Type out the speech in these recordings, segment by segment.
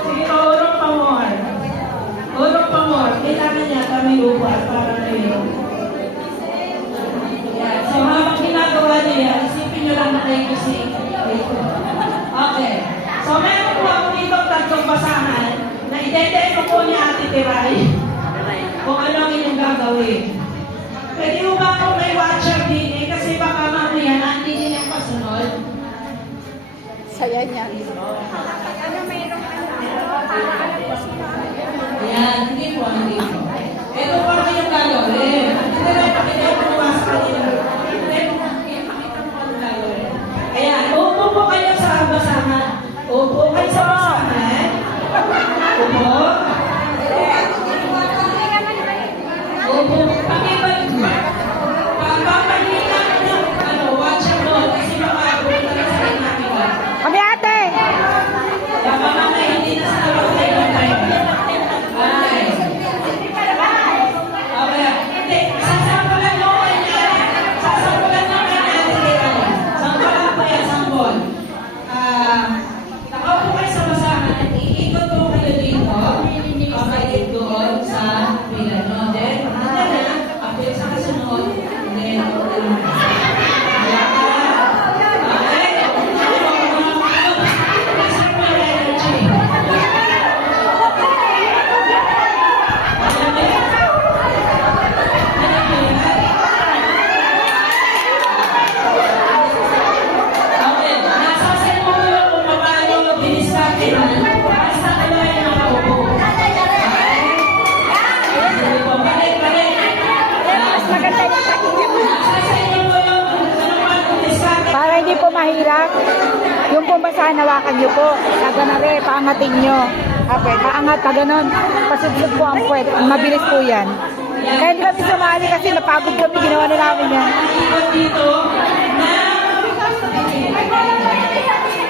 Sige po, urong pa more. Urong pa more. Kailangan niya kami upuan para na yun. Yan. So habang ginagawa niyo yan, isipin niyo lang na tayo kasi. Okay. So meron po ako dito tatlong basahan na idedemo po ni Ate Tiray kung ano ang inyong gagawin. Pwede mo ba kung may watcher din eh? Kasi baka mamaya nandiyan din yung pasunod. Saya niya. Ayan, hindi po. Ito po ang inyong gagawin. Hindi na ipakita mo sa kanila. Ayan, upo po kayo sa basahan. Upo kayo sa basahan. Upo. Upo. Pagpapalitan ng watcher doon kasi makapunta na sa inakita. Kami ate! Baka mamaya hindi na sa tayo ng tayo. Ay. Okay. Hindi. Sasampulan mo kayo niya. Sasampulan mo kayo natin. Sampalan po yan, sampol. Nakaupo kayo sa basahan. Iikot po kayo dito. Pabalik doon sa pila nyo. Then, pagkita na, apil sa kasunod. Then, Para hindi po mahirap, yung pumbasahan hawakan nyo po. Naganare, paangatin nyo. Okay, paangat pa ganun. Pasudlog po ang puwet. Mabilis po yan. Kaya hindi kami sumali kasi napagod kami. Ginawa na namin yan. dito na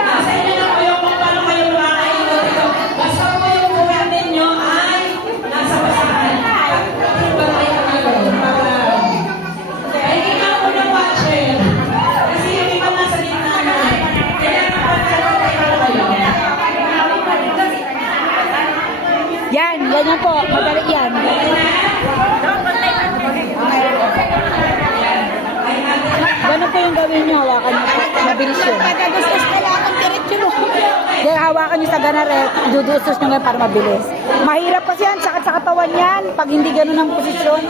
nasa inyo na kayo kung paano kayo makakainod dito. Basta po yung buwan ninyo ay nasa basahan. Ba tayo kagawin para ay hindi ako ng watcher. Kasi yung iba nasa gitna na kaya napagkakaroon kayo. Yan po. Madali yan. Ganun po yung gawin nyo. Hawakan nyo po. Mabilis yun. Then hawakan nyo sa ganare. Dudusos nyo ngayon para mabilis. Mahirap kasi yan. Sakit sa katawan yan. Pag hindi ganun ang posisyon.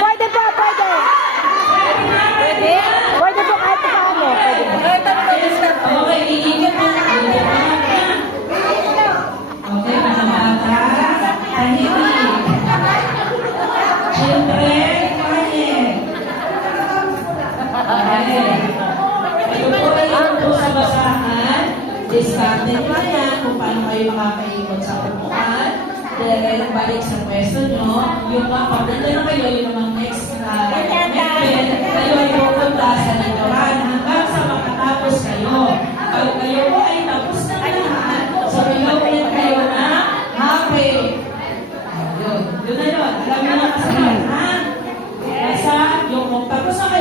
Pwede po, pwede. Pwede po kahit paano. Pwede po. Okay, iingat mo. Okay, mga bata. Tahimik. Children, quiet. Okay. Ito po kayo po sa basahan. Diskarte nyo yan kung paano kayo makakaikot sa upuan. Then, balik sa pwesto nyo. Yung mga pagdala na kayo, yung mga next kayo ay pupunta sa likuran hanggang sa makatapos kayo. Pag kayo po ay tapos na lahat, so ulit kayo na happy. Yun na yun. Alam nyo na kasabihan, ha? Basta yung kung tapos na kayo,